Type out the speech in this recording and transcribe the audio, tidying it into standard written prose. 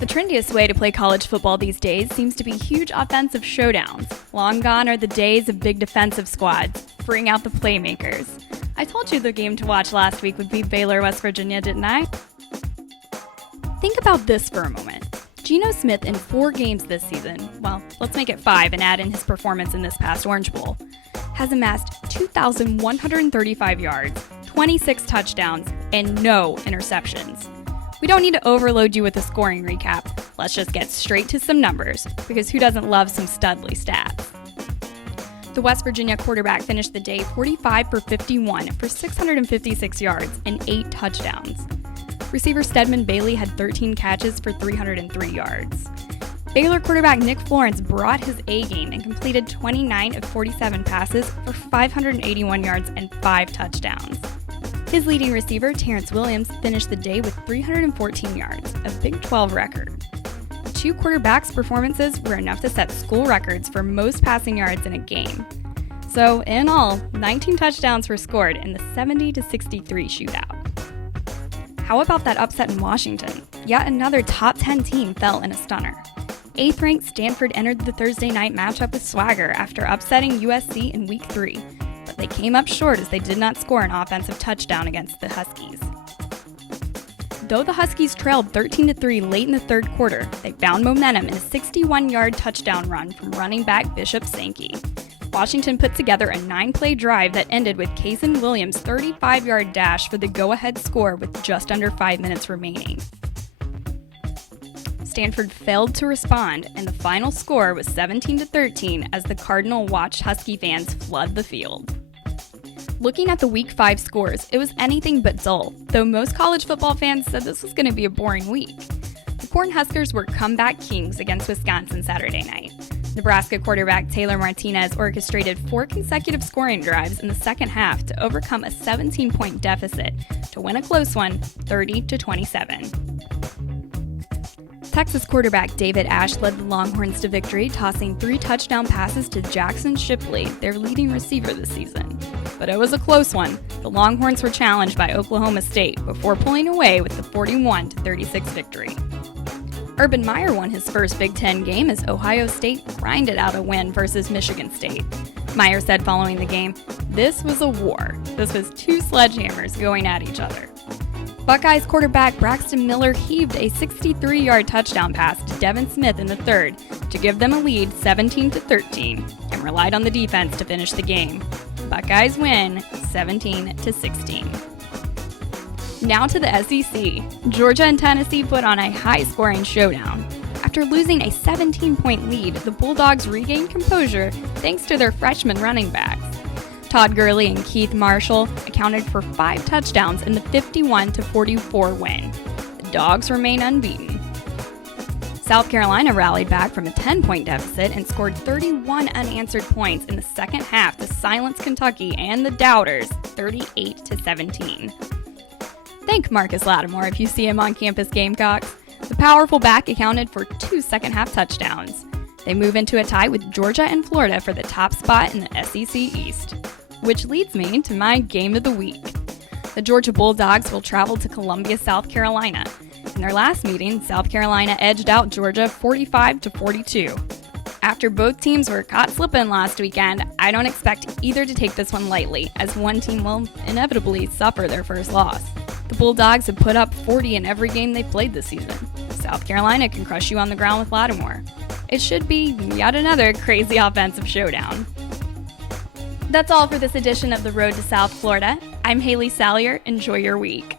The trendiest way to play college football these days seems to be huge offensive showdowns. Long gone are the days of big defensive squads. Bring out the playmakers. I told you the game to watch last week would be Baylor, West Virginia, didn't I? Think about this for a moment. Geno Smith in 4 games this season, well, let's make it 5 and add in his performance in this past Orange Bowl, has amassed 2,135 yards, 26 touchdowns, and no interceptions. We don't need to overload you with a scoring recap. Let's just get straight to some numbers, because who doesn't love some studly stats? The West Virginia quarterback finished the day 45 for 51 for 656 yards and 8 touchdowns. Receiver Stedman Bailey had 13 catches for 303 yards. Baylor quarterback Nick Florence brought his A game and completed 29 of 47 passes for 581 yards and 5 touchdowns. His leading receiver, Terrence Williams, finished the day with 314 yards, a Big 12 record. 2 quarterbacks' performances were enough to set school records for most passing yards in a game. So, in all, 19 touchdowns were scored in the 70-63 shootout. How about that upset in Washington? Yet another top 10 team fell in a stunner. 8th-ranked Stanford entered the Thursday night matchup with swagger after upsetting USC in Week 3. But they came up short as they did not score an offensive touchdown against the Huskies. Though the Huskies trailed 13-3 late in the third quarter, they found momentum in a 61-yard touchdown run from running back Bishop Sankey. Washington put together a 9-play drive that ended with Kaysen Williams' 35-yard dash for the go-ahead score with just under 5 minutes remaining. Stanford failed to respond, and the final score was 17-13 as the Cardinal watched Husky fans flood the field. Looking at the Week 5 scores, it was anything but dull, though most college football fans said this was going to be a boring week. The Cornhuskers were comeback kings against Wisconsin Saturday night. Nebraska quarterback Taylor Martinez orchestrated 4 consecutive scoring drives in the second half to overcome a 17-point deficit to win a close one, 30-27. Texas quarterback David Ash led the Longhorns to victory, tossing 3 touchdown passes to Jackson Shipley, their leading receiver this season. But it was a close one. The Longhorns were challenged by Oklahoma State before pulling away with the 41-36 victory. Urban Meyer won his first Big Ten game as Ohio State grinded out a win versus Michigan State. Meyer said following the game, "This was a war. This was 2 sledgehammers going at each other." Buckeyes quarterback Braxton Miller heaved a 63-yard touchdown pass to Devin Smith in the third to give them a lead 17-13 and relied on the defense to finish the game. Buckeyes win 17-16. Now to the SEC. Georgia and Tennessee put on a high-scoring showdown. After losing a 17-point lead, the Bulldogs regained composure thanks to their freshman running backs. Todd Gurley and Keith Marshall accounted for 5 touchdowns in the 51-44 win. The Dogs remain unbeaten. South Carolina rallied back from a 10-point deficit and scored 31 unanswered points in the second half to silence Kentucky and the Doubters 38-17. Thank Marcus Lattimore if you see him on campus Gamecocks. The powerful back accounted for 2 second-half touchdowns. They move into a tie with Georgia and Florida for the top spot in the SEC East. Which leads me to my game of the week. The Georgia Bulldogs will travel to Columbia, South Carolina. In their last meeting, South Carolina edged out Georgia 45-42. After both teams were caught slipping last weekend, I don't expect either to take this one lightly, as one team will inevitably suffer their first loss. The Bulldogs have put up 40 in every game they've played this season. South Carolina can crush you on the ground with Lattimore. It should be yet another crazy offensive showdown. That's all for this edition of The Road to South Florida. I'm Hayley Salyer. Enjoy your week.